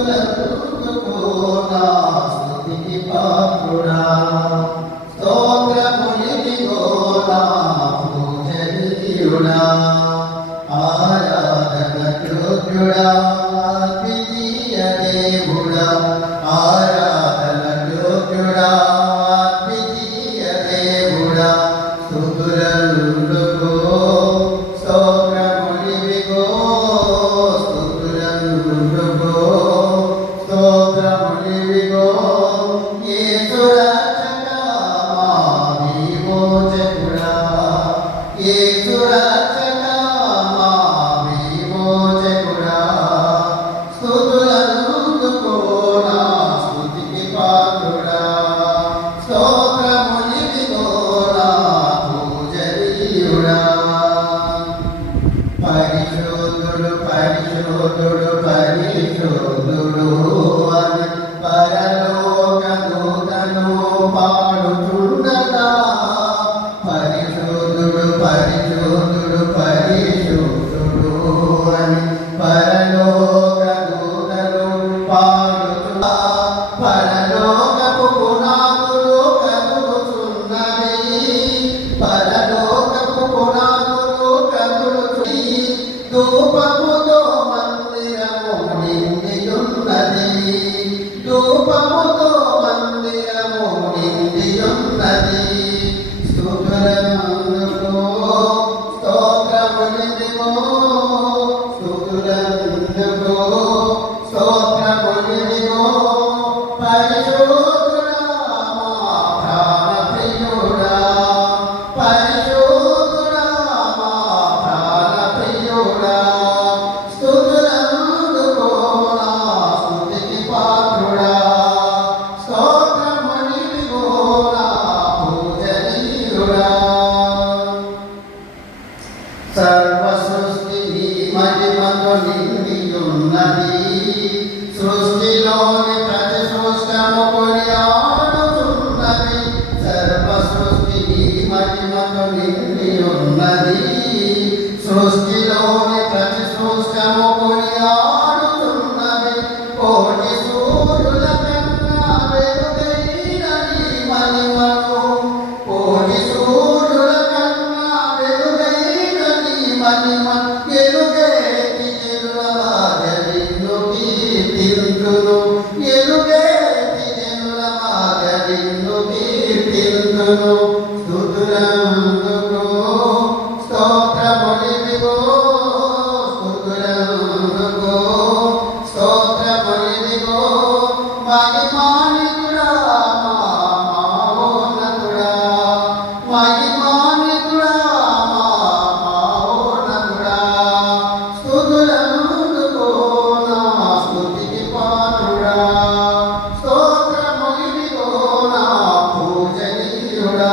స్తుతులందుకో నా స్తుతికి పాత్రుడా. స్తోత్రములిదిగో నా పూజనీయుడా. ఆరాధన యోగ్యుడా ద్వితీయ దేవుడా. ఆరాధన యోగ్యుడా ద్వితీయ దేవుడా. స్తుతులందుకో స్తోత్రములిదిగో. స్తుతులందుకో స్తోత్రములిదిగో. యేసు రక్షకా మా విమోచకుడా. యేసు రక్షకా మా విమోచకుడా. స్తుతులందుకో నా స్తుతికి పాత్రుడా. స్తోత్రములిదిగో నా పూజనీయుడా. పరిశుద్ధుడు పరిశుద్ధుడు పరిశుద్ధుడు అని పరలోక దూతలు పాడుచుండగా. పరిశుద్ధుడు పరిశుద్ధుడు పరిశుద్ధుడు అని పరలోక దూతలు పాడుచుండగా. పరలోకపు పునాదులు కదులుచున్నవి. పరలోకపు పునాదులు కదులుచున్నవి. ధూపముతో మందిరము నిండియున్నది. ధూపముతో మందిరము నిండియున్నది. స్తుతులందుకో స్తోత్రములిదిగో. స్తుతులందుకో స్తోత్రములిదిగో. పరిశుద్ధుడా మా ప్రాణప్రియుడా. పరిశుద్ధుడా మా ప్రాణప్రియుడా. స్తుతులందుకో నా స్తుతికి పాత్రుడా. స్తోత్రములిదిగో నా పూజనీయుడా. సర్వ సృష్టి నీ మహిమతో నిండియున్నది. సృష్టిలోని ప్రతి సృష్టము కొనియాడుచున్నది. సర్వ సృష్టి నీ మహిమతో నిండియున్నది. సృష్టిలోని ప్రతి సృష్టము కొనియాడుచున్నది. కోటి సూర్యుల కన్నా వెలుగైన నీ మహిమను. కోటి సూర్యుల కన్నా వెలుగైన నీ మహిమను. ఎలుగేటి జనులలాగ నిన్ను కీర్తింతును. ఎలుగేటి జనులలాగ నిన్ను కీర్తింతును. స్తుతులందుకో స్తోత్రములిదిగో. స్తుతులందుకో స్తోత్రములిదిగో. మహిమాన్వితుడా మా మహోన్నతుడా. మహిమాన్వితుడా మా మహోన్నతుడా. స్తుతులందుకో నా స్తుతికి పాత్రుడా. స్తోత్రములిదిగో నా పూజనీయుడా.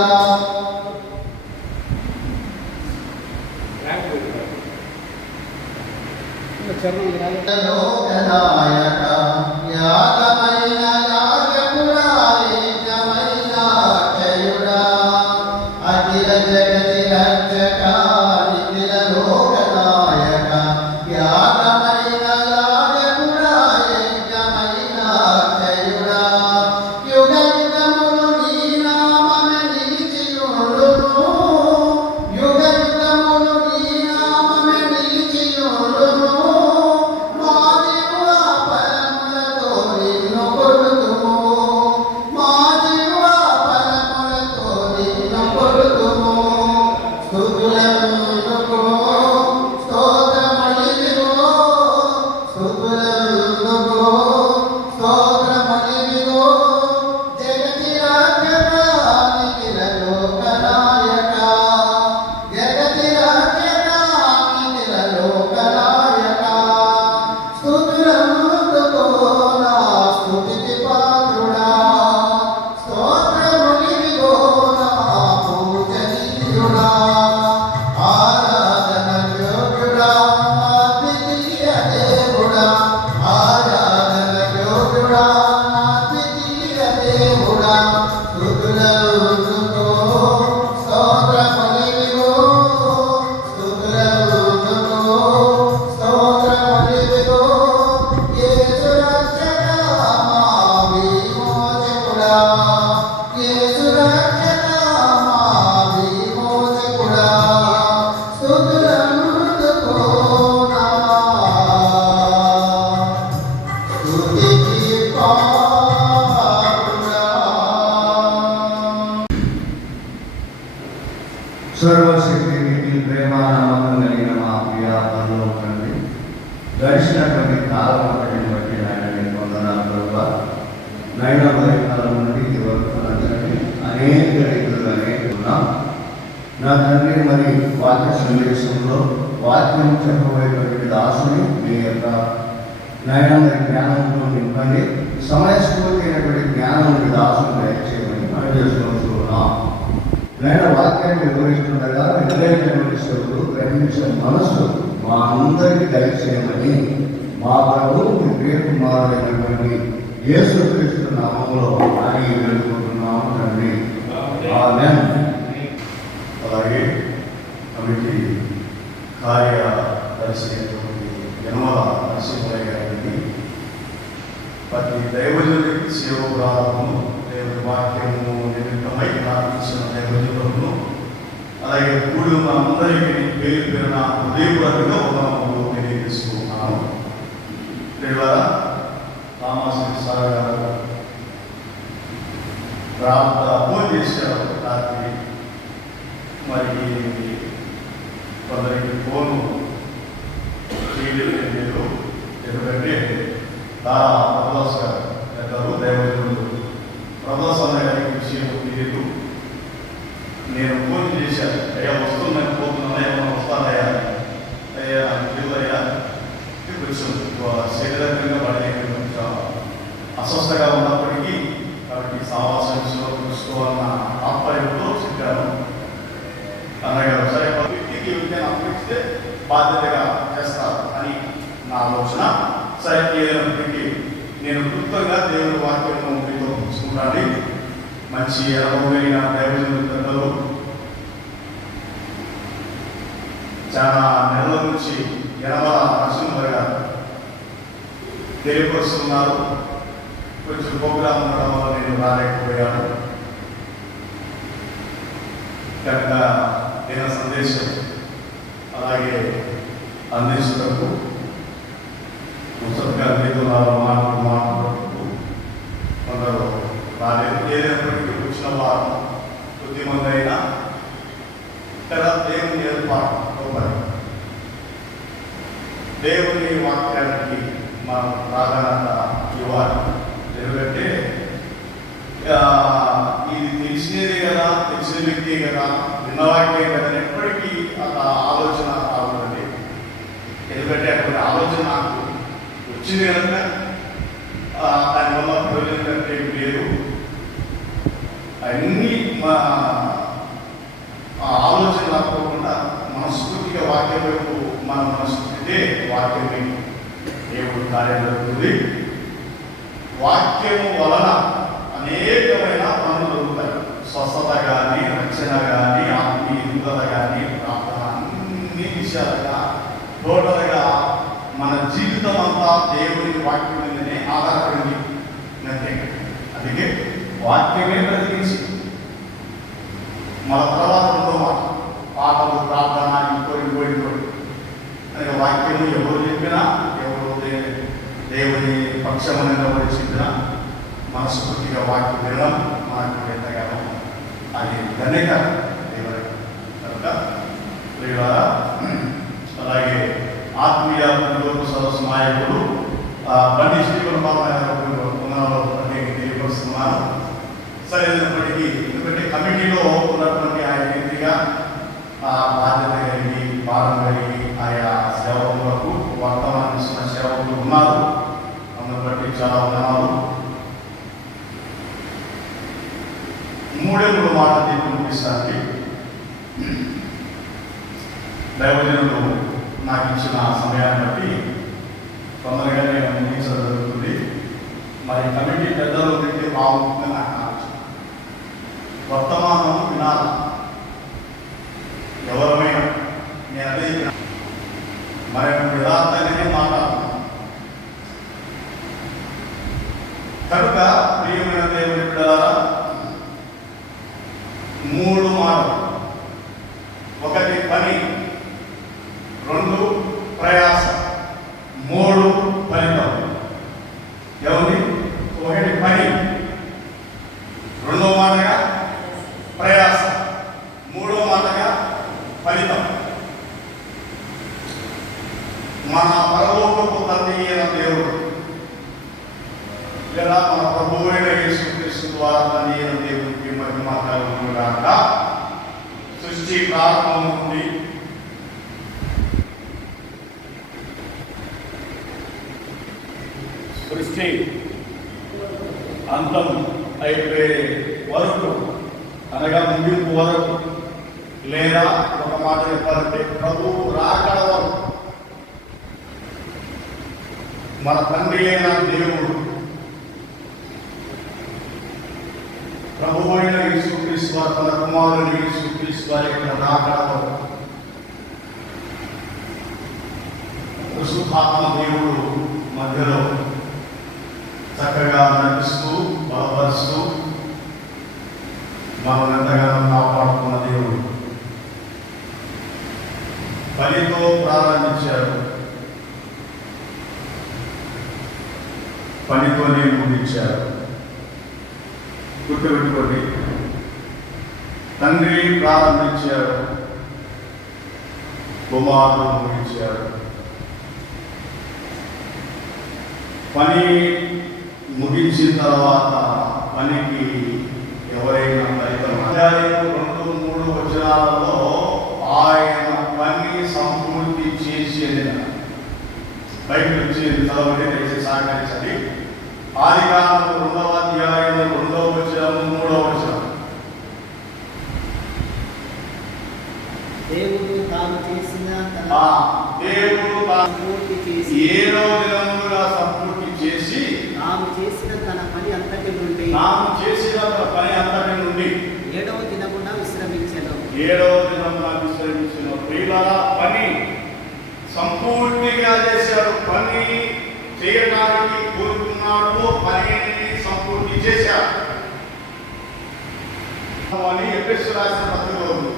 స్తుతికి పాత్రుడా. సర్వశక్తి నీతి ప్రేమ నమ్మకం కలిగిన మా ప్రియ పనులు తండ్రి, గడిచినటువంటి కాలం ఒకటిని బట్టి ఆయన నేను వందనాలు ప్రభువా. నైనా ఉదయకాలం నుండి ఇది వరకు తండ్రి అనేక రీతులుగా నేర్చుకున్నాం. నా తండ్రి మరి వాక్య సందేశంలో వాక్యం చెప్పబోయేటువంటి దాసుని మీ యొక్క నైనా మరి జ్ఞానంతో నింపండి, సమయస్ఫూర్తి జ్ఞానం దాసుని దయచేయమని మనం చేసుకుంటున్నాం. నేను వాక్యాన్ని వివరిస్తుండగా వినలేనటువంటి శ్రోతలు గ్రహించే మనస్సు మా అందరికీ దయచేయమని మా ప్రభువు మీ ప్రియ కుమారుడైనటువంటి యేసుక్రీస్తు నామములో అడిగి వేడుకుంటున్నాము తండ్రి. ఆమేన్. అలాగే కమిటీ కార్యదర్శి యనమల నరసింహయ్య గారికి ప్రతి దైవజనుడికి సేవ ప్రారంభము దేవుని వాక్యము నిమిత్తమై ప్రార్థించిన దైవజనులను అలాగే కూడి ఉన్న అందరికీ పేరు పేరున హృదయపూర్వకంగా వందనములు తెలియజేస్తున్నాను. రామాశ్రీ సార్ గారు ఫోన్ చేశారు రాత్రి. మరి కొందరికి ఫోన్ చేయలేదు. ఎందుకంటే ప్రభాస్ గారు పెద్దలు దైవజనులు ప్రభాస్ అన్న గారికి విషయం తెలియదు. నేను ఫోన్ చేశాను, అయ్యా వస్తున్నాను పోతున్నాను, ఏమన్నా వస్తానయ్యా, అయ్యా నాకు తెలియదయ్యా, కొంచెం శరీరంగా పడే కొంచెం అస్వస్థగా ఉన్నప్పటికీ కాబట్టి సావాసం చూసుకోవాలన్న తాత్పర్యంతో చెప్పాను. అన్నగారు సరే వ్యక్తికి అప్పగిస్తే బాధ్యతగా చేస్తారు అని నా ఆలోచన. సరే ఏదైనప్పటికీ నేను క్లుప్తంగా దేవుని వాక్యము మీతో పుచ్చుకుంటాను. మంచి అనుభవమైన దైవజనుల పెద్దలు చాలా నెలల నుంచి యనమల నరసింహయ్య గారు తెలియపరుస్తున్నారు. కొంచెం ప్రోగ్రాం ఉండడం వల్ల నేను రాలేకపోయాను కనుక దిన సందేశం అలాగే అందించటకు ముసలిగా వేదులాలు మాట్లాడుతూ కొందరు రాలేదు. ఏదైనప్పటికీ వచ్చిన వారు కొద్దిమంది అయినా తర్వాత దేవుని ఏర్పాటు దేవుని వాక్యానికి మనం ప్రాధాన్యత ఇవ్వాలి. ఎందుకంటే ఇది తెలిసినదే కదా, తెలిసిన వ్యక్తే కదా, విన్న వాక్యం కదా, ఎప్పటికీ అలా ఆలోచన రావుతుంది. ఎందుకంటే అటువంటి ఆలోచన నాకు వచ్చింది కనుక దానివల్ల ప్రయోజనం కంటే లేదు. అన్నీ మా ఆలోచన రాకపోకుండా మనస్ఫూర్తిగా వాక్యం వైపు మన మనస్ఫూర్తితే వాక్యం దేవుడు కార్యం జరుగుతుంది. వాక్యము వలన అనేకమైన పనులు జరుగుతాయి. స్వస్థత కానీ, రక్షణ కానీ, ఆత్మీయ ఎదుగుదల కానీ, ప్రార్థన, అన్ని విషయాలుగా టోటల్గా మన జీవితం అంతా దేవుని వాక్యం మీదనే ఆధారపడింది. అంతే. అందుకే వాక్యమే బ్రతికించి మన తర్వాత రెండో మాట పాటలు, ప్రార్థన, ఇంకోటి అనే వాక్యము ఎవరు చెప్పినా, ఎవరు దేవుని పక్షమున నిలబడి చెప్పినా మనస్ఫూర్తిగా వాక్యం వినడం మనకు ఎంతగానో అది ధన్యత దేవుని కనుక. అలాగే ఆత్మీయ సదస్సు నాయకుడు బండి శ్రీకుల తెలియపరుస్తున్నాను. సరైనప్పటికీ ఎందుకంటే కమిటీలో ఉన్నటువంటి ఆయన వ్యక్తిగా బాధ్యత కలిగి, భారం కలిగి ఆయా సేవకులకు వర్తమానం ఇస్తున్న సేవకులు ఉన్నారు. అందుని బట్టి చాలా ఉన్నారు. 3 మాట దీన్ని ముగిస్తానికి దైవజనులు నాకు ఇచ్చిన సమయాన్ని బట్టి తొందరగానే ముగించడం జరుగుతుంది. మరి కమిటీ పెద్దలు తింటే బాగుంటుందని నాకు ఆలోచన. వర్తమానం వినాలి. ఎవరమైనా నేను అదే మరి యథార్థంగానే మాట్లాడుతున్నాను కనుక ప్రియమైన దేవుని బిడ్డలారా 3 మాటలు. 1 పని, 2 ప్రయాస, 3 ఫలితం. ఏముంది? ఒకటి పని, రెండో మాటగా ప్రయాసం, మూడో మాటగా ఫలితం. మన పరలోకపు తండ్రి అయిన దేవుడు లేదా మన ప్రభువు అయిన యేసుక్రీస్తు ద్వారా తండ్రి అయిన దేవుడికి మహిమ కలుగును గాక. సృష్టి ప్రారంభం నుండి సృష్టి అంతం అయిపోయే వరకు, అనగా ముగింపు వరకు, లేదా ఒక మాట చెప్పాలంటే ప్రభువు రాకడ వరకు మన తండ్రి అయిన దేవుడు ప్రభువు అయిన యేసుక్రీస్తు వారు తన కుమారుని యేసుక్రీస్తు వారి యొక్క రాకడ వరకు పరిశుద్ధాత్మ దేవుడు మధ్యలో చక్కగా నడుస్తూ బలపరుస్తూ మనం ఎంతగానో కాపాడుతున్న దేవుడు పనితో ప్రారంభించారు, పనితోనే ముగించారు. గుర్తుపెట్టుకోండి, తండ్రి ప్రారంభించారు, కుమారుడు ముగించారు. పని ముగించిన తర్వాత పనికి ఎవరైనా ఫలితం. అధ్యాయం 2-3 వచనాలలో ఆయన పని సంపూర్తి చేసేది. బైబిల్ వచ్చేది చదవండి, దయచేసి సహకరించండి. ఆదికాండం 2వ అధ్యాయం 2వ వచనం 3వ వచనం. దేవుడు తాను చేసిన దేవుడు పూర్తి చేసి 7వ దినముగా సంపూర్తి చేసి తాను చేసిన తన పని అంతటి నుండి 7వ దినమున విశ్రమించెను. 7వ దినమున విశ్రమించెను. ప్రియులారా, పని సంపూర్తిగా చేశారు. పని చేయడానికి కోరుకున్నాడు, పనిని సంపూర్తి చేశారు అని ఎఫెసు రాసిన పత్రికలో ఉంది.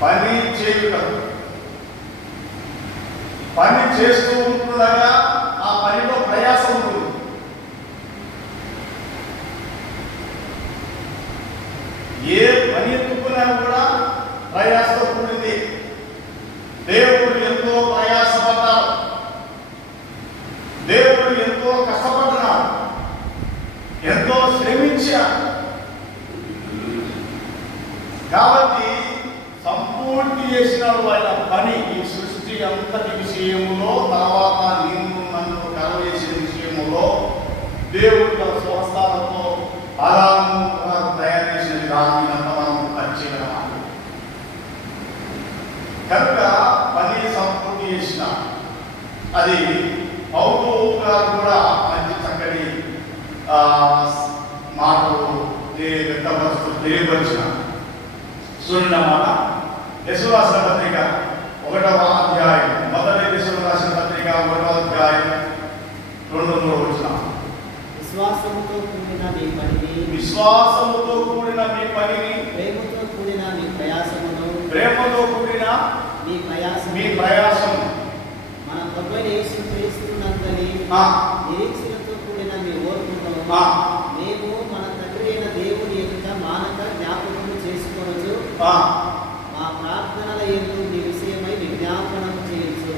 పని చేయుట, పని చేస్తూ ఉంటుండగా ఆ పనిలో ప్రయాసం ఉంటుంది. ఏ పని ఎత్తుకున్నా కూడా ప్రయాసం కూడింది. దేవుడు ఎంతో ప్రయాసపడ్డాడు, దేవుడు ఎంతో కష్టపడ్డాడు, ఎంతో శ్రమించాడు. కాబట్టి సంపూర్తి చేసినాడు ఆయన పని. ఈ సృష్టి అంతటి విషయంలో, తర్వాత నిన్ను నన్ను కలవేసిన విషయంలో దేవుడు తన స్వస్థానంతో ఆదాము తయారు చేసిన విధానం అంతా మనం పరిచయం. కనుక పని సంపూర్తి చేసిన అది పౌలు గారు కూడా మంచి చక్కటి మాటలు వ్యక్తపరుస్తూ తెలియపరిచిన చూడమాట. దశలు రాసిన పత్రిక 1వ అధ్యాయం, మొదటి దశలు రాసిన పత్రిక 1వ అధ్యాయం 2వ వచనం. విశ్వాసముతో కూడిన మీ పనిని ప్రేమతో కూడిన మీ ప్రయాసము మన ప్రభువైన యేసుక్రీస్తునందలి నిరీక్షణతో కూడిన మీ ఓర్పును మేము మన తండ్రి అయిన దేవుని ఎదుట మానక జ్ఞాపకము చేసుకొనొచ్చు. మా ప్రార్థనల యందు మీ విషయమై విజ్ఞాపనం చేయొచ్చు.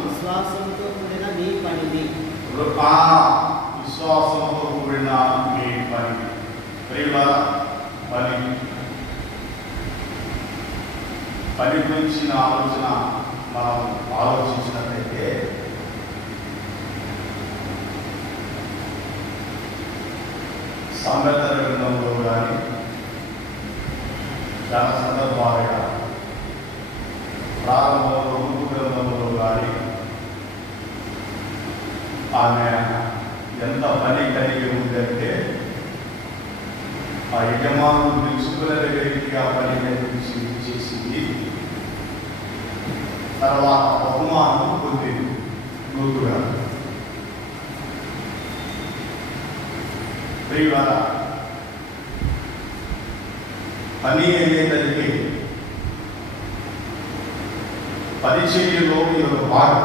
విశ్వాసంతో కూడిన మీ పనిని విశ్వాసంతో కూడిన మీ పని. పని గురించిన ఆలోచన మనం ఆలోచించినట్లయితే సామెతల గ్రంథంలో కానీ చాలా సందర్భాలుగా ప్రారంభంలో రూపు గ్రంథంలో కానీ ఆమె ఎంత పని కలిగి ఉందంటే ఆ యజమానులు పిలుచుకున్న దగ్గరికి ఆ పని చేసింది. తర్వాత బహుమానం పొందింది. గుర్తుగా ప్రియులారా, పని అయ్యేదానికి పరిచర్యలో ఇదొక భాగం.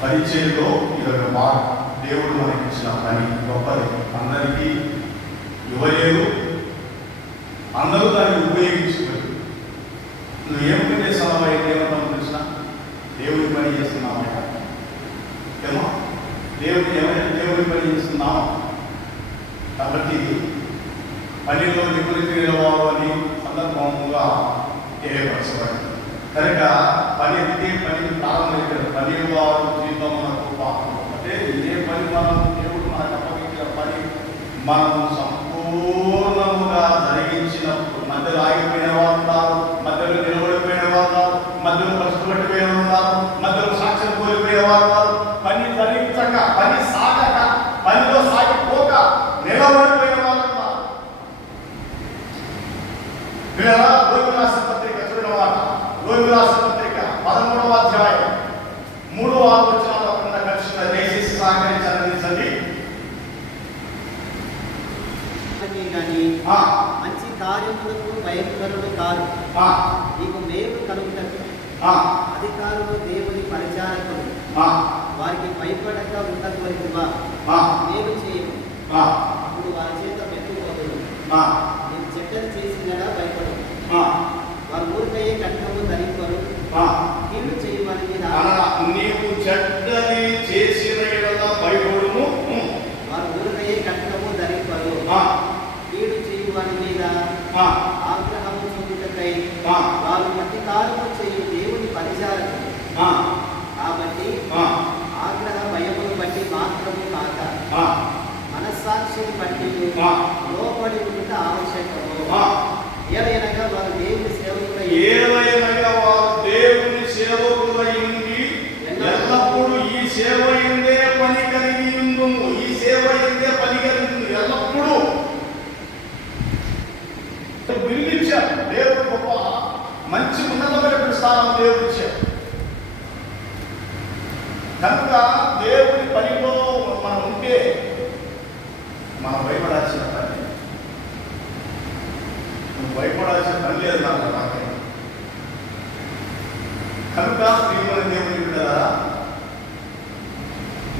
పరిచర్యలో ఇదొక భాగం. దేవుడు మనకి ఇచ్చిన పని గొప్పది. అందరికీ ఇవ్వలేదు, అందరూ దాన్ని ఉపయోగించుకోలేదు. నువ్వు ఏం పని చేస్తున్నావా? ఏమంటావు కృష్ణ? దేవుడి పని చేస్తున్నావా? ఏమో దేవుడి పని చేస్తున్నావా? కాబట్టి పనిలో నిపుణులు అని సందర్భంగా తెలియపరచబడింది కనుక పని ప్రారంభించారు. పని వారు జీవితం అంటే ఇదే పని మనం దేవుడు మనకు అప్పగించిన పని మనం సంపూర్ణముగా జరిగించినప్పుడు మధ్యలో ఆగిపోయిన వారు ఉన్నారు, మధ్యలో నిలబడిపోయిన వారు ఉన్నారు, మధ్యలో కష్టపడిపోయిన వారు ఉన్నారు, మధ్యలో సాక్ష్యం కోల్పోయిన వారు ఉన్నారు. పని జరిగించక, పని సాగక, పనిలో సాగిపోక నిలబడిపోయిన వారు ఉన్నారు. రోమి రాసిన పత్రిక చూడమాట. రోమి రాసిన పత్రిక 13వ అధ్యాయం 3వ వచనంలో కింద కలిసి దయచేసి సహకరించండి. మంచి కార్యములకు భయంకరుడు కాదు, నీకు మేలు కలుగుటకు అధికారులు దేవుని పరిచారకులు వారికి భయపడక ఉండకూడదువా? మేలు చేయము, అప్పుడు వారి చేత మెట్టుకోదు. నేను చెడ్డలు చేసిన భయపడు, వారు ఊరికయ్యే కట్నము ధరింపరు. కీడు చేయమని నీవు చెడ్డని చేసిన భయపడుము, వారు ఊరికయ్యే కట్నము ధరింపరు. కీడు చేయమని మీద ఆగ్రహము చూపుటకై వారు ప్రతికారము చేయు దేవుని పరిచారకులు. కాబట్టి ఆగ్రహ భయమును బట్టి మాత్రము కాక మనస్సాక్షిని బట్టి లోపడి ఉంట ఆవశ్యకము. ఏలైనగా వారు దేవుని సేవకులై ఎల్లప్పుడూ ఈ సేవ ఎందే పని కలిగి ఉండుము. ఈ సేవ ఎందే పని కలిగి ఉండు. ఎల్లప్పుడూ బిల్లిచ్చారు దేవుడు. గొప్ప మంచి ఉన్నతమైన స్థానం దేవుడు ఇచ్చారు. కనుక దేవుడి పనిలో మనం ఉంటే మనం భయపడాల్సిన పని. నువ్వు భయపడాల్సిన పని లేదు నాకు. కనుక ప్రియమైన దేవుని బిడ్డలారా,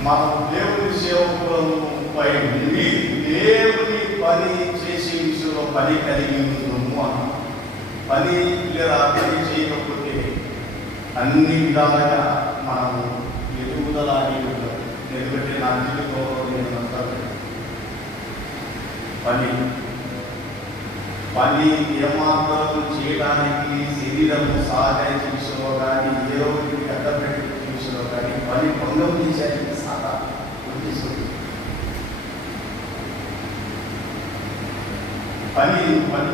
మనం దేవుని సేవకులపై ఉండి దేవుని పని చేసే విషయంలో పని కలిగి ఉందము అన్న పని లేదా పని చేయకపోతే అన్ని విధాలుగా మనము ఎదుగుదలాగి ఉంటాం. ఎందుకంటే నా జీవితంలో నేను పని ఏమాత్రం చేయడానికి శరీరము సహకరించే విషయంలో కానీ, ఏ ఒకటి అడ్డపెట్టే విషయంలో కానీ పని పొందం చేసేది సాధా ఉద్దేశం. పని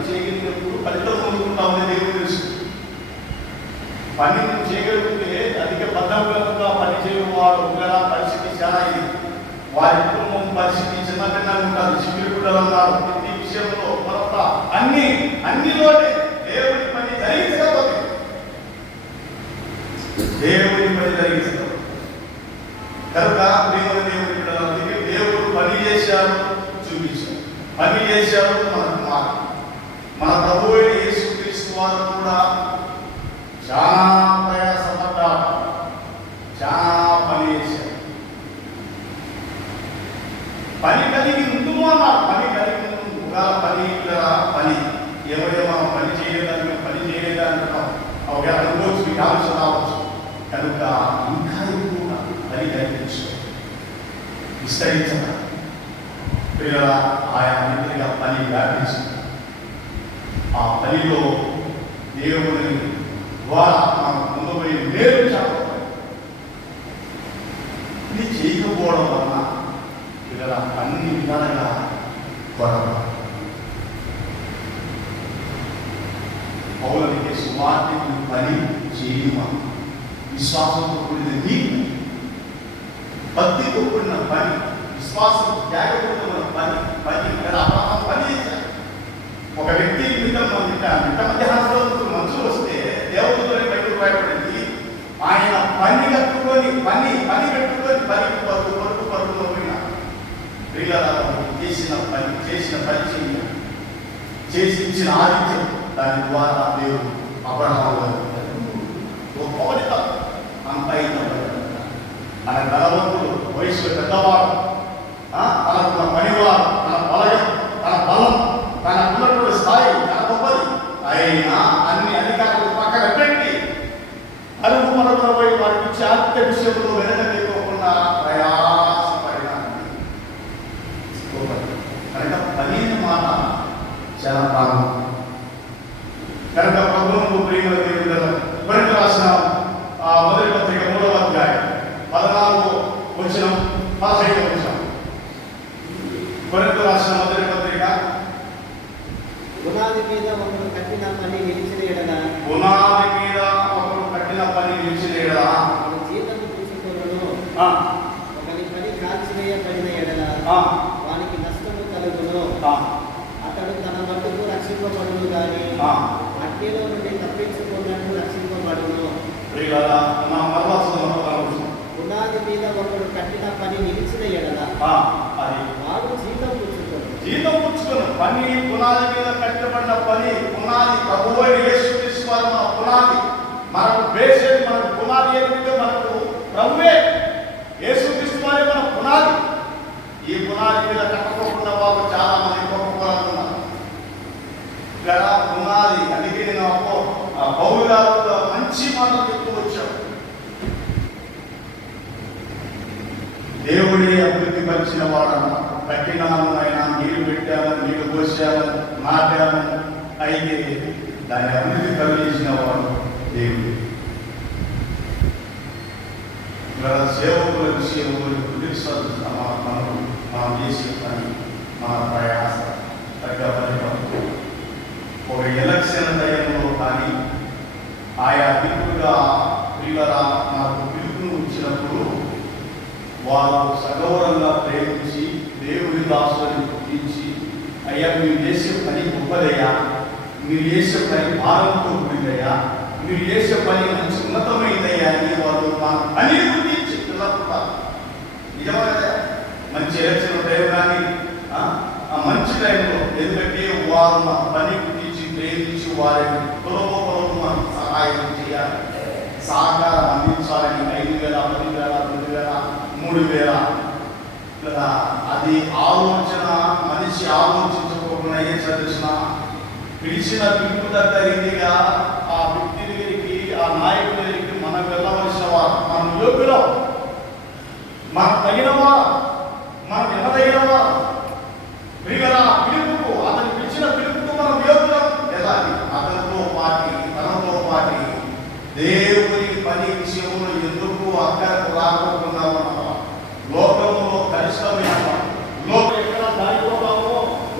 చేయగలిగినప్పుడు ఫలితం పొందుకుంటామని దేవుడు తెలుసు. పని చేయగలిగితే అధిక బద్ధకంగా పని చేయవాడు ఒకవేళ పరిస్థితి చాలా ఇది. వారి కుటుంబం పరిస్థితి చిన్న పిల్లలు ఉంటారు, చిన్న పిల్లలు ఉన్నారు. ప్రతి విషయంలో కొరత అన్నిలోనే దేవుని పని జరిగించకపోతే దేవుని పని జరిగిస్తాం. కనుక దేవుని పిల్లలకి దేవుడు పని చేశాడు, చూపించాడు. పని చేశాడు మన ప్రభువు యేసుక్రీస్తు వారు కూడా చాలా ప్రయాసపడ్డారు, చాలా పని చేశారు. పని కలిగి ఉండు అన్నారు. పని కలిగి పని ఎవరైనా మనం పని చేయలేదంటున్నాం. ఒక అనుకోవచ్చు, మీకు ఆలోచన రావచ్చు. కనుక ఇంకా ఎక్కువగా పని కలిగించు, విస్తరించక పిల్లల ఆయా నిధులుగా పని వ్యాపించింది. ఆ పనిలో దేవుని ద్వారా మనం పొందబోయే మేలు చాలా ఇది చేయకపోవడం వలన పిల్లల అన్ని విధాలుగా కొరత. పౌలునికి సువార్తకు పని చేయమా, విశ్వాసంతో కూడిన నీకు, భక్తితో కూడిన పని, విశ్వాసం త్యాగపూర్వకమైన పని పని చేశారు. ఒక వ్యక్తి మిట్ట మధ్యాహ్నంలో మనసు వస్తే దేవుడితో బయటకు భయపడింది. ఆయన పని కట్టుకొని పని పెట్టుకొని పనికి పరుగు పోయిన చేసిన పని చేసి ఇచ్చిన ఆదిత్యం దాని ద్వారా దేవుడు అబ్రహాము గొప్పవని కాదు, అంత మన ధనవంతుడు, వయసు పెద్దవాడు, తనకున్న పనివాడు, తన బలయం, తన బలం, తన ఉన్నటువంటి స్థాయి చాలా గొప్పది. అయినా అన్ని అధికారులు పక్కన పెట్టి అరుగు మరుగులపై వారికి చాత్య విషయంలో వెనక తీసుకోకుండా ప్రయాసపడినాన్ని కనుక పని మాట చాలా ప్రాముఖ్యం. కనుక ప్రభుత్వం ప్రియమైన దేవుడు కొరింథీ రాసిన మొదటి పత్రిక 3వ అధ్యాయం 14వ వచనం 15వ వచనం. కొరింథీ రాసిన మొదటి పత్రిక పునాది మీద ఒకడు కట్టిన పని నిలిచిన ఎడల, పునాది మీద ఒకడు కట్టిన పని నిలిచిన ఎడల వాడు జీతం పుచ్చుకొనును. ఆ, ఒకని పని కాల్చివేయబడిన ఎడల ఆ, వానికి నష్టము కలుగును. ఆ, అతడు తన మట్టుకు రక్షింపబడును గాని ఆ. అగ్నిలో నుండి తప్పించుకున్నట్టు రక్షింపబడును. ప్రియులారా, నా మరొక పునాది మీద ఒకడు కట్టిన పని నిలిచిన ఎడల అది వాడు జీతం పుచ్చుకొను. జీతం పుచ్చుకుని పని పునాది మీద కట్టబడిన పని, పునాది ప్రభువైన యేసుక్రీస్తు వారు మన పునాది, మనకు వేసేది, మనకు పునాది ఏమిటో మనకు ప్రభువే యేసుక్రీస్తు వారే మన పునాది. ఈ పునాది మీద కట్టకుండా వాళ్ళు చాలా మంది గొప్ప ఇక్కడ పునాది. అందుకే నేను పౌలు గారు మంచి మాటలు చెప్తూ వచ్చాడు. దేవుడే అభివృద్ధి పరిచిన వాడన్న, కట్టినాను ఆయన, నీరు పెట్టాను, నీరు పోసాను, నాటాను, అయితే దాన్ని అభివృద్ధి కలిగించిన వాడు దేవుడు. ఇవాళ సేవకుల విషయంలో మనం చేసే పని, మన ప్రయాస తగ్గబడి ఒక ఎలక్షన్ టైంలో కానీ ఆయా దిక్కుగా ప్రియులరా మనకు పిలుపును ఇచ్చినప్పుడు వారు సగౌరవంగా ప్రేమించి దేవుని దాసులను గుర్తించి, అయ్యా మీరు చేసే పని గొప్పదయ్యా, మీరు చేసే పని భారంతో కూడిందయ్యా, మీరు చేసే పని మంచి ఉన్నతమైందయ్యా అని వారు మన పని గురించి పిల్లలుంటారు. నిజమే కదా, మంచి ఎలక్షన్ టైం కానీ ఆ మంచి టైంలో, ఎందుకంటే వారు మన పని గురించి ప్రేమించి వారిని పొలము సహాయం చేయాలి, సహకారం అందించాలని 5,000, 10,000, 2,000, 3,000 అది ఆలోచన మనిషి ఆలోచించుకోకుండా ఏం చదివినా పిలిచిన పిలుపు దగ్గరిగా ఆ వ్యక్తి దగ్గరికి, ఆ నాయకుడి దగ్గరికి మనం వెళ్ళవలసిన వారు, మనం యోగ్యులం, మనకు తగినవా, మనకు ఎవరైనవా, ప్రియుల పిలుపుకు, అతను పిలిచిన పిలుపుకు మనం యోగ్యులం వెళ్ళాలి. అతనితో పాటి, తనతో పాటి దేవుని పని విషయంలో ఎందుకు అక్కడకు రాకుండా ఉన్నామా, లోకంలో కలుషితమైన లోకం ఎక్కడ దారిపోతామో,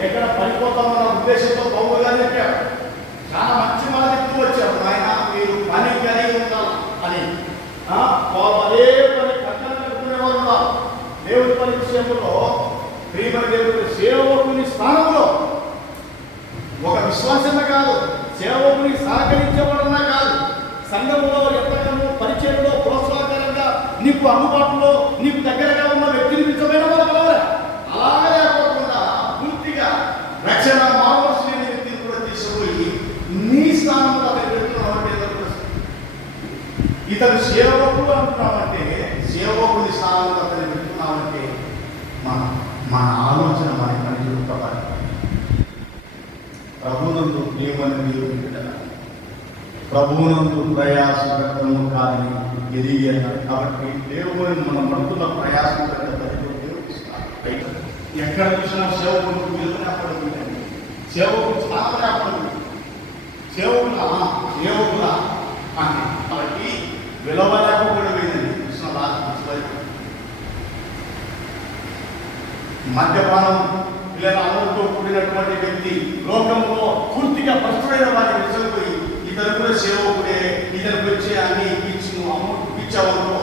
ఎక్కడ పడిపోతామో అన్న ఉద్దేశంతో పౌరుగా చెప్పాడు. చాలా మంచి మాట చెప్తూ వచ్చాడు, ఆయన మీరు పని కలిగి ఉండాలి అని. వాళ్ళు అదే పని కట్టలు కట్టుకునేవారు ఉన్నారు. దేవుడి పని విషయంలో ప్రియమైన దేవుడి సేవకుని స్థానంలో ఒక విశ్వాసమే కాదు, సేవకుని సహకరించబడమే కాదు, సంఘంలో ఎంతగానో పరిచయంలో ప్రోత్సాహకరంగా నీకు అందుబాటులో, నీకు దగ్గరగా ఉన్న వ్యక్తిని నిజమైన వాళ్ళు కలవరా. అలాగే లేకుండా పూర్తిగా రక్షణ మానవలసిన వ్యక్తిని కూడా తీసుకుపోయి నీ స్థానంలో అతను పెడుతున్నామంటే ఇతను సేవకుడు అంటున్నామంటే, సేవకుని స్థానంలో అతను పెడుతున్నామంటే మన ఆలోచన మన పని చూపబడి ప్రభునందు ఏమని మీరు పెట్టారు, ప్రభువునందు ప్రయాసము కాదని ఎదిగారు. కాబట్టి దేవుని మనం పడుతున్న ప్రయాసం ఎక్కడ చూసినా సేవకుడు వెళ్తూనే పడుతుంది, సేవకుడు స్థానమే పడుతుంది, సేవకులా అని. కాబట్టి విలువలేకపోయిందండి కృష్ణ రాజు. మద్యపానం పిల్లల అల్లరితో కూడినటువంటి వ్యక్తి లోకంలో పూర్తిగా భ్రష్టుడైన వారిని విసలిపోయి ఇతను కూడా సేవకుడే, ఇతనికి వచ్చే అన్ని ఇచ్చి అమౌంట్ ఇచ్చేవారు,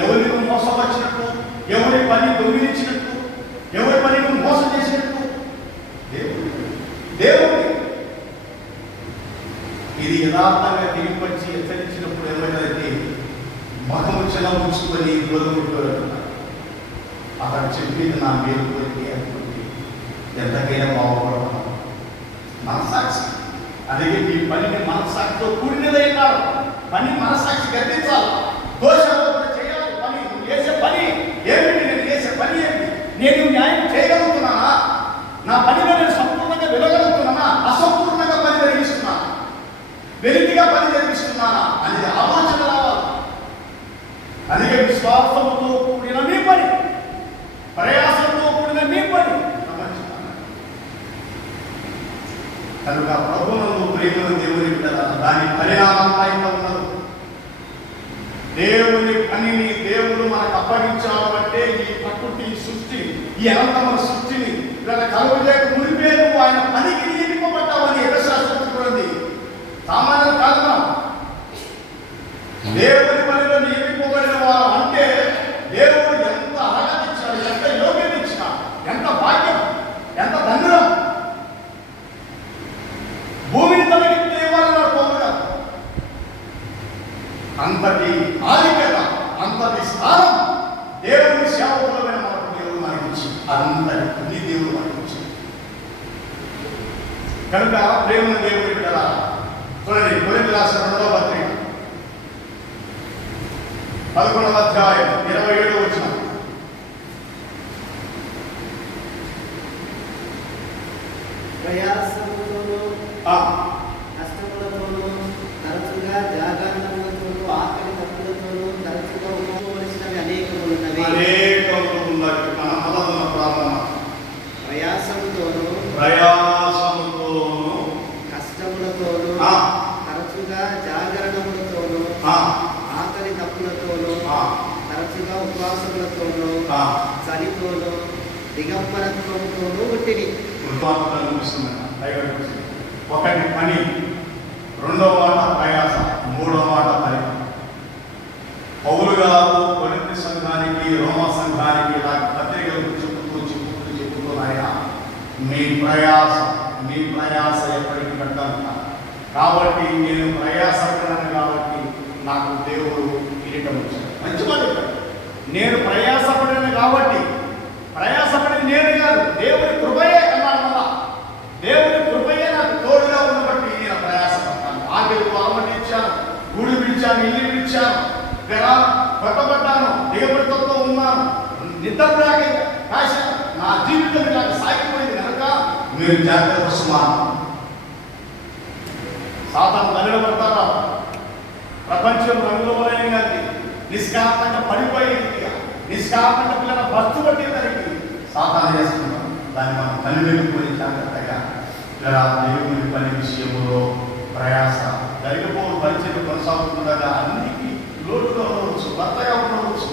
ఎవరికి మోసపరిచినట్టు, ఎవరి పని దొంగిలించినట్టు, ఎవరి పని మోసం చేసినట్టు దేవుడి ఇది యథార్థంగా తిరిగిపచ్చి హెచ్చరించినప్పుడు ఏమైందంటే మతము చెలవుచ్చుకొని గొడవలు అతను చెప్పింది నా మేలు కోరికే అనుకుంది, ఎంతకైనా బాగుపడతాను మనసాక్షి. అలాగే మీ పనిని మనసాక్షితో కూడినదైనారు. పని మనసాక్షి గర్తించాలి. దోషారోపణ చేయాలి. పని నువ్వు చేసే పని ఏమిటి? నేను చేసే పని ఏమిటి? నేను న్యాయం చేయగలుగుతున్నానా? నా పనిలో నేను సంపూర్ణంగా వెళ్ళగలుగుతున్నానా? అసంపూర్ణంగా పని జరిగిస్తున్నానా? వెలితిగా పని జరిగిస్తున్నానా అనేది ఆలోచన రావాలి. అందుకే విశ్వాసంతో కూడిన మీ పని, ప్రయాసంతో కూడిన మీ పని కనుక ప్రభువునందు ప్రేమను దేవుని బిడ్డలారా, దాని పరిణామంగా ఇంకా ఉన్నది. దేవుని పనిని దేవుడు మనకు అప్పగించాలంటే ఈ ప్రకృతి సృష్టి, ఈ అనంతమైన సృష్టిని ఇలా కలుగలేక మునిపే నువ్వు ఆయన పనికి నియమింపబడ్డావని యెషయాను సామాన్యం కాదు. మనం దేవుని పనిలో నియమింపబడిన వారు అంటే దేవుడు ఎంత అర్హత ఇచ్చాడు, ఎంత యోగ్యత ఇచ్చినాడు, ఎంత భాగ్యం, ఎంత ధన్యం. భూమిని తొలగితే ఇవ్వాలన్నాడు పౌలు గారు. అంతటి ఆధిక్యత, అంతటి స్థానం దేవుని సేవకులమైన మనకు దేవుడు మనకిచ్చి, అంతటి పుణ్య దేవుడు మనకిచ్చి. కనుక ప్రేమను దేవుని బిడ్డలారా, చూడండి కొరింథీయులకు రాసిన 2వ పత్రిక 11వ అధ్యాయం 27వ వచనం. ప్రయాసముతోనూ కష్టములతోనూ తరచుగా జాగరణములతోనూ ఆకలి తప్పులతోనూ తరచుగా ఉపయోగించినవి అనేకములున్నవి. మన మొదలున్న ప్రారంభం ప్రయాసముతోనూ కష్టములతోనూ తరచుగా జాగరణములతోనూ ఆకలి తప్పులతోనూ తరచుగా ఉపవాసములతోనూ చలితోనూ దిగంబరత్వంతోనూ పుట్టిని. ఒకటి పని, రెండవ మాట ప్రయాస, మూడవ మాట పని. పౌలు గారు కొరింథీ సంఘానికి, రోమా సంఘానికి ఇలా పత్రికలు చెప్పుతూ ఆయన మీ ప్రయాస ఎప్పటికీ పెట్టాలి. కాబట్టి నేను ప్రయాసపడ్డాను కాబట్టి నాకు దేవుడు కిరీటం వచ్చాడు. మంచి మాట చెప్పాడు. నేను ప్రయాసపడాను కాబట్టి, ప్రయాసపడింది నేను కాదు, దేవుని కృపయే అన్నాడు. మళ్ళా దేవుని కృపయే నాకు తోడుగా ఉన్నబట్టి నేను ప్రయాసపడ్డాను. ఆకలి అలమటించాను, గుడి విడిచాను, ఇల్లు విడిచాను, కొట్టబడ్డాను, దిగబడితో ఉన్నాను, నిద్రలాగే కాశాను. నా జీవితం ఇలాగ సాగిపోయింది కనుక మీరు జాగ్రత్త సుమారు. సాతాను తల్లిపడతారా? ప్రపంచం రంగులైన కానీ నిష్కాంతంగా పడిపోయేది, నిష్కాంతంగా పిల్లల బస్సు పట్టేదానికి సాతాను చేస్తున్నాం. దాన్ని మనం కనిపెట్టుకుని జాగ్రత్తగా ఇలా దేవుని పని విషయంలో ప్రయాస జరిగిపోవు. పరిచయం కొనసాగుతుండగా అన్నిటికీ లోటుగా ఉండవచ్చు, భర్తగా ఉండవచ్చు,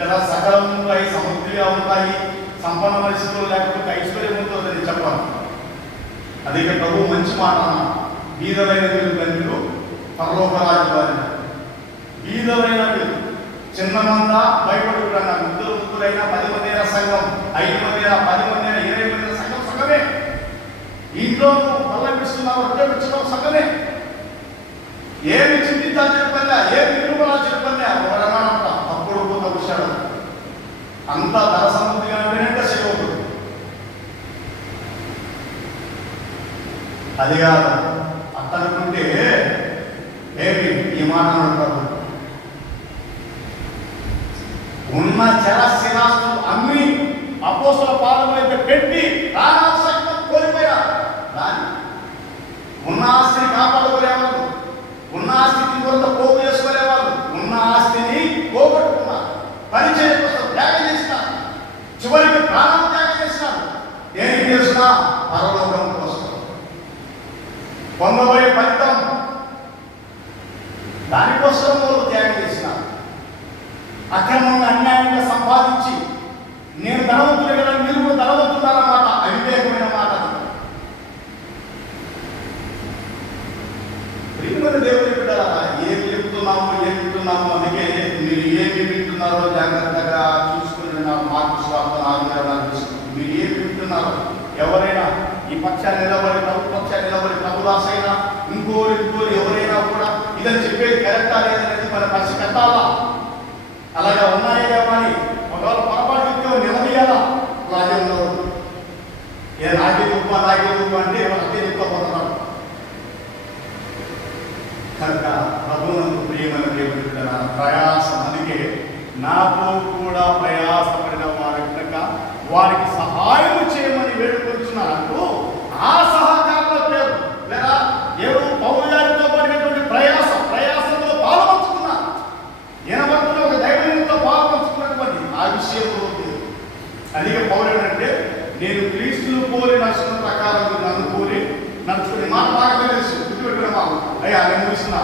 ఇలా సకలం ఉంటాయి, సమృద్ధిగా ఉంటాయి, సంపన్న పరిస్థితులు లేకపోతే ఐశ్వర్యం ఉంటుందని చెప్పాలి. అదే ప్రభు మంచి మాట అన్నాడు, బీదలైన మీరు ధన్యులు పరలోకరాజు వారిని. బీదలైన మీరు చిన్న మంద భయపడుకున్నా, ముగ్గురైనా 10 మంది అయినా సంఘం, 5 మంది అయినా 10 మంది అయినా 20 మంది అయినా సంఘం సగమే. ఇంట్లో పల్లవిస్తున్నావు, రొట్టె సగమే. ఏమి చింతించాలి చెప్పలే, ఏమి నిరూపణాలు చెప్పలే, ఒకరన్నా అప్పుడు కొంత విషయాలు అంత ధర సమృద్ధిగా ఉంటేనే సేవకుడు. అది కాదు అతనుకుంటే ఏమి ఈ మాట అంటారు, ఉన్న చరస్థిరాస్తులు అమ్మి అపోస్తల పాదముల మీద పెట్టి ప్రాణాసక్తం కోల్పోయారు. దాన్ని ఉన్న ఆస్తిని కాపాడుకోలేవాళ్ళు, ఉన్న ఆస్తిని కొంత పోగు చేసుకోలేవాళ్ళు, ఉన్న ఆస్తిని పోగొట్టుకున్నారు. పరిచయం కోసం త్యాగం చేసినారు, చివరికి ప్రాణం త్యాగం చేసినారు. ఏం చేసినా పరలోకం కోసం పొందబోయే ఫలితం దానికోసం వాళ్ళు త్యాగం చేసినారు. అక్రమంగా అన్యాయంగా సంపాదించి నేను ధనవంతులు కదా, మీరు కూడా ధనవంతున్నారన్నమాట. అవివేకమైన మాట. ప్రియమైన దేవుని బిడ్డలారా, ఏమి చెప్తున్నాము, ఏం వింటున్నాము, అందుకే మీరు ఏమి వింటున్నారో జాగ్రత్తగా చూసుకుని మార్పు స్వార్థ ఆగ్రహాలు మీరు ఏమి వింటున్నారో. ఎవరైనా ఈ పక్షాన్ని నిలబడి, ప్రభు పక్షాన్ని నిలబడి, ప్రభుదాసైనా ఇంకోరు ఎవరైనా కూడా ఇదని చెప్పేది కరెక్టా లేదనేది మన పసి కట్టాలా. అలాగే ఉన్నాయా అని ఒకవేళ పొరపాటు నిలదీయాలా. రాజ్యంలో ఏ నాకే రూప అంటే అదే చెప్పుకోపోతున్నాడు. కనుక ప్రభువునందు ప్రియమైన దేవుని బిడ్డల ప్రయాసం, అందుకే నాతో కూడా ప్రయాసపడిన వారి కనుక వారికి సహాయం చేయమని వేడుకొచ్చున్నారంటూ ఆ సహకారుల పేరు లేదా ఎవరు పౌలు గారితో పడినటువంటి ప్రయాసంలో పాల్పంచుకున్నారు. ఎనభైలో ఒక దైవంతో పాల్పంచుకున్నటువంటి ఆ విషయంలో అందుకే పౌలు ఏంటంటే, నేను క్రీస్తును పోలి నడుచుకున్న ప్రకారం నన్ను పోలి నడుచుకుని మాట బాగా తెలుసు, గుర్తుపెట్టుకున్నా అయ్యా నేను చూస్తున్నా.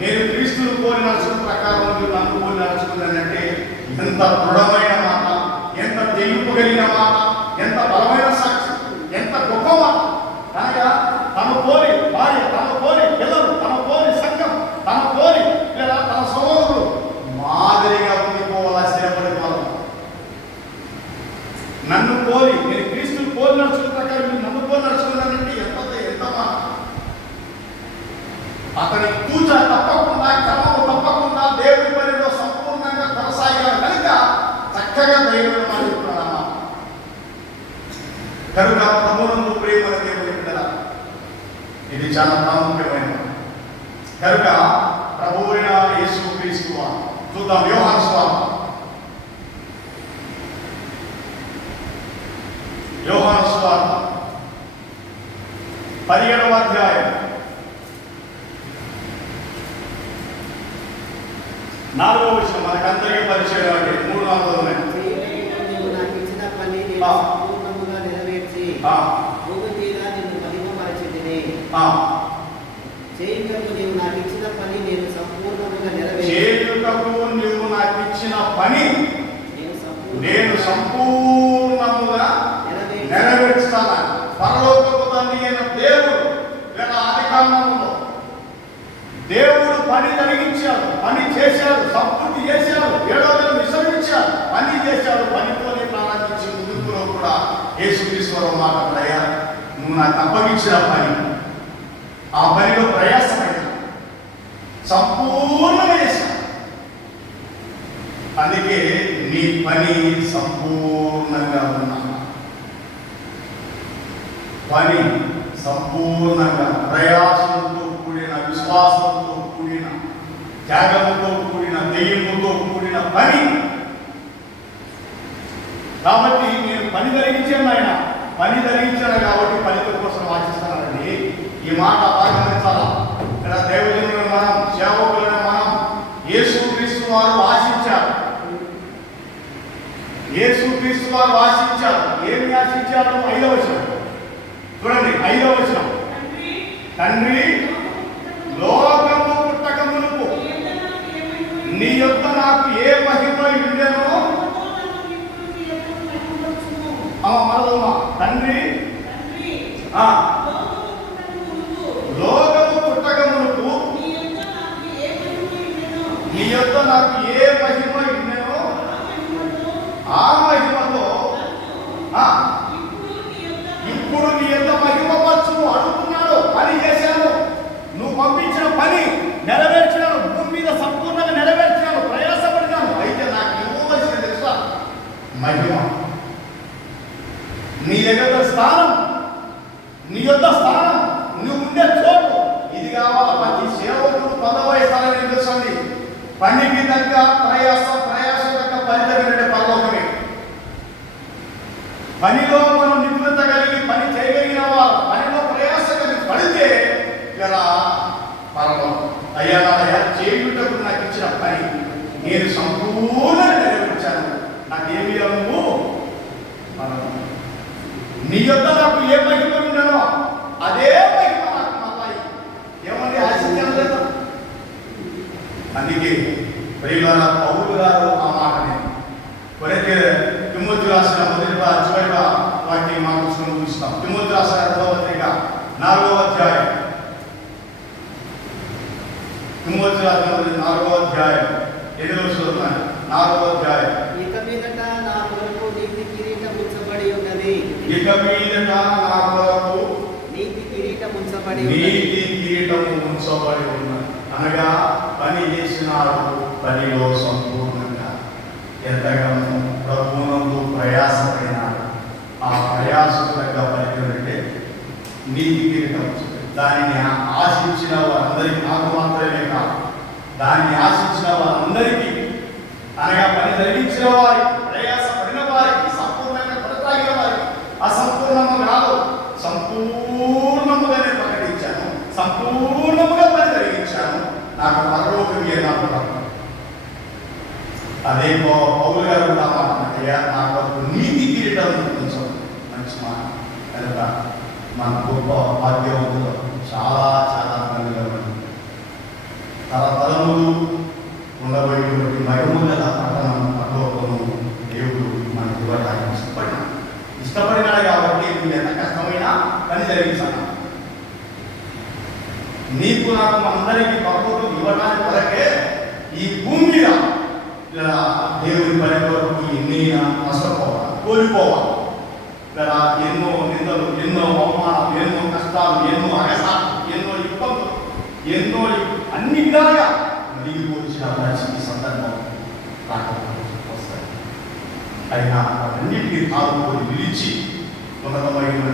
నేను క్రీస్తును పోలి నడుచుకున్న ప్రకారం నన్ను పోలి నడుచుకున్నానంటే ఎంత దృఢమైన మాట, ఎంత తెలుపు కలిగిన మాట, ఎంత బలమైన సాక్షి, ఎంత గొప్ప మాట. అనగా తన పోలి భార్య, తన పోలి పిల్లలు, తన పోలి సంఘం, తన పోలి లేదా తన సోదరులు మాదిరిగా ఉండిపోవాలా, స్థిరపడిపోవాలి. నన్ను పోలి, నేను క్రీస్తుని పోలి నడుచుకున్న ప్రకారం మీరు నన్ను పోలి నడుచుకున్నానంటే ఎంత మాట. అతని పూజ తప్పకుండా, క్రమము తప్పకుండా దేవుడి పనిలో సంపూర్ణంగా కొనసాగారు కనుక చక్కగా దేవుడు మాట్లాడుతున్నాడమ్మా. కనుక ప్రభువునందు ప్రియమైన దేవుని బిడ్డలారా, ఇది చాలా ప్రాముఖ్యమైన. కనుక ప్రభువైన యేసు క్రీస్తు వారు చూద్దాం. యోహాను సువార్త, యోహాను సువార్త 17వ అధ్యాయం 4వ వచనం. మనకందరికీ పరిచయం అంటే 3-4 ఉన్నాయి. నీవు నాకు ఇచ్చిన పని నేను సంపూర్ణముగా నెరవేర్చి భూమి మీద నిన్ను మహిమపరచితిని. చేయుటకు నీవు నాకు ఇచ్చిన పని నేను సంపూర్ణముగా నేను సంపూర్ణముగా నెరవేర్చుతాను. పరలోకపు తండ్రి అయిన దేవుడు లేదా ఆదికాండంలో దేవుడు పని జరిగించాడు, పని చేశాడు, సంపూర్తి చేశాడు, 7వ దినం విశ్రమించాడు, పని చేశాడు. పనితోనే ప్రారంభించి ముందులో కూడా యేసుక్రీస్తు మాట్లాడయ్యా, నువ్వు నాకు అప్పగించిన పని, ఆ పనిలో ప్రయాసమైన సంపూర్ణంగా చేశాను. అందుకే నీ పని సంపూర్ణంగా ఉన్నా, పని సంపూర్ణంగా ప్రయాసంతో కూడిన, విశ్వాసంతో కూడిన, త్యాగంతో కూడిన, దెయ్యముతో కూడిన పని. కాబట్టి నేను పని జరిగించాను, ఆయన పని జరిగించాను కాబట్టి ఫలితం కోసం ఆశిస్తానండి. ఈ మాట బాగా గమనించాలా. ఇక్కడ దేవుని మనం, సేవకులను మనం యేసుక్రీస్తు వారు ఆశించారు. యేసుక్రీస్తు వారు ఆశించారు. ఏమి ఆశించారు? 5వ వచనం చూడండి. 5వ వచనం, తండ్రి లోకము పుట్టక మునుపు నీ యొద్ద నాకు ఏ మహిమ ఉండెనో, మరదమ్మా, తండ్రి లోకము పుట్టక మునుపు నీ యొద్ద నాకు ఏ మహిమ ఉండెనో ఆ మహిమతో ఇప్పుడు నీ ఎంత మహిమపరచు అడుగుతున్నాడు. పని చేశాను, నువ్వు పంపించిన పని నెరవేర్చినాను, భూమి మీద సంపూర్ణంగా నెరవేర్చినాను, ప్రయాసపడినాను. అయితే నాకు ఇవ్వవలసిన తెలుసా? మహిమ. నీ దగ్గర స్థానం, నీ యొక్క స్థానం, నువ్వు ఉండే చోటు ఇది కావాలా. ప్రతి సేవకుడు పదవి స్థలం తెలుసండి. పనికి తగ్గ ప్రయాస తగ్గ ఫలితమైనటువంటి పరలోకమే. పనిలో మనం నిపుణత కలిగి పని చేయగలిగిన వారు, పనిలో ప్రయాస కలిగి పడితే ఇలా పరలోకం. అయ్యా చేయుటకు నాకు ఇచ్చిన పని నేను సంపూర్ణంగా నెరవేర్చాను, నాకేమి నువ్వు నీ యొద్ద నాకు ఏ మహిమ ఉండనో అదే మహిమ నాకు మళ్ళీ ఏమని ఆశించడం లేదు. అందుకే ప్రియులారా, పౌలు గారు ఆ మాటని కొరికే తిమోతి రాసిన మొదటి చివరిగా వాటిని మనం చూస్తాం. తిమోతి రాసిన 2వ పత్రిక 4వ అధ్యాయం, తిమోతి రాసిన 4వ అధ్యాయం 8వ వచనం, 4వ అధ్యాయం. ఇక మీదట నా కొరకు నీతి కిరీటం ఉంచబడి ఉన్నది. ఇక మీదట నా కొరకు నీతి కిరీటం ఉంచబడి ఉన్నది. అనగా పని చేసినాడు, పనిలో సంపూర్ణంగా ఎంతగానో ప్రభువునందు ప్రయాసపడినాడు. ఆ ప్రయాసం తగ్గ ఫలితం అంటే నీతి కిరీటం. దానిని ఆశించిన వారందరికీ, నాకు మాత్రమే దాన్ని ఆశించిన వారందరికీ, అనగా పని జరిగించిన వారికి, ప్రయాసపడిన వారికి, సంపూర్ణంగా కొనసాగిన వారికి, అసంపూర్ణము కాదు సంపూర్ణముగానే ప్రకటించాను, సంపూర్ణముగా పని జరిగించాను, నాకు పరలోకమే నాకు రక్షణ. అదే పౌలు గారు కూడా మాట్లాడయ్యా, నాకు నీతి కిరీటం కొంచెం మంచి మాట కనుక మన గొప్ప భాగ్యవంతులు చాలా చాలా మందిలో తరతరములు ఉండబోయేటువంటి మహిమ గల పట్టణం పరలోకము దేవుడు మనకు ఇవ్వడానికి ఇష్టపడినాడు కాబట్టి నువ్వు ఎంత కష్టమైనా పని జరిగించాను. నీకు నాకు మనందరికీ పరలోకం ఇవ్వడానికి కొరకే ఈ భూమి మీద ఇలా దేవుని పని కొరకు ఎన్నైనా నష్టపోవాలి, కోల్పోవాలి. ఇలా ఎన్నో నిందలు, ఎన్నో అవమానాలు, ఎన్నో కష్టాలు, ఎన్నో అగసాలు, ఎన్నో ఇబ్బందులు, ఎన్నో అన్ని విధాలుగా నలిగిపోసిన మంచి సందర్భం వస్తాయి. అయినా అన్నింటినీ తాగుకొని నిలిచి ఉన్నతమైన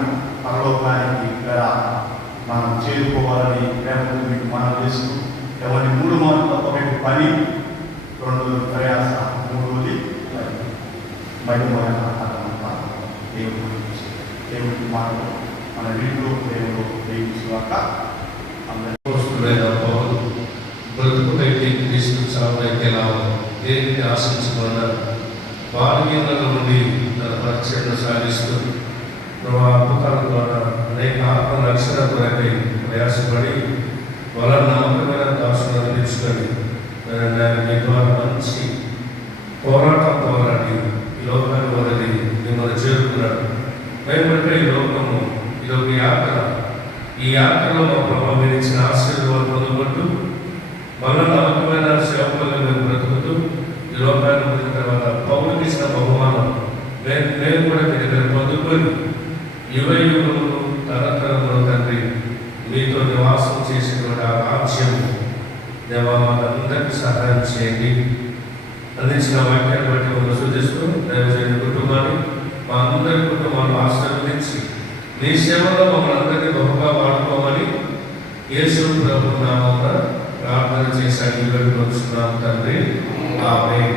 పరలోకానికి మనం చేరుకోవాలని ప్రేమతో మీకు మనం చేస్తూ, ఎవరి 3 మార్కుల ఒకటి పని, 2 ప్రయాస, 3 మహిమైన దేవుడి మాట మన వీటిలో దేవుడు దేవుక బ్రతుకునైతే క్రీస్తు చావునైతే లాభం. దేనికి ఆశించకుండా బాల్యంలో నుండి తన పరిచయను సాగిస్తూ అద్భుతాల ద్వారా అనేక ఆత్మ రక్షణ కొరకై ప్రయాసపడి వాళ్ళ నమ్మకమైన దాసులను అందించుకొని మీ ద్వారా మంచి పోరాటం పోరాడి ఈ లోకాన్ని వదిలి మిమ్మల్ని చేరుకున్నాడు. భయపడితే ఈ లోకము ఇదొక యాత్ర. ఈ యాత్రలో మా ప్రభావ మీరు ఇచ్చిన ఆశీర్వాదాలు పొందుకుంటూ మళ్ళా నమ్మకమైన సేవకులుగా మేము బ్రతుకుతూ ఈ లోకాన్ని పొందిన తర్వాత పౌరులకు ఇచ్చిన బహుమానం మేము కూడా మీ దగ్గర పొందుకొని యుగములు తరతరములు తండ్రి మీతో నివాసం చేసినటువంటి ఆ రాజ్యము దేవా మాకందరికీ సహాయం చేయండి. అందించిన వాక్యాన్ని బట్టి మమ్మల్ని శుద్ధిస్తూ దైవజన కుటుంబాన్ని, మా అందరి కుటుంబాన్ని ఆశీర్వదించి మీ సేవలో మమ్మల్ని అందరినీ బహుగా వాడుకోమని యేసు ప్రభు నామమున ప్రార్థన చేశాను. వేడుకొంచున్నాము తండ్రి. ఆమేన్.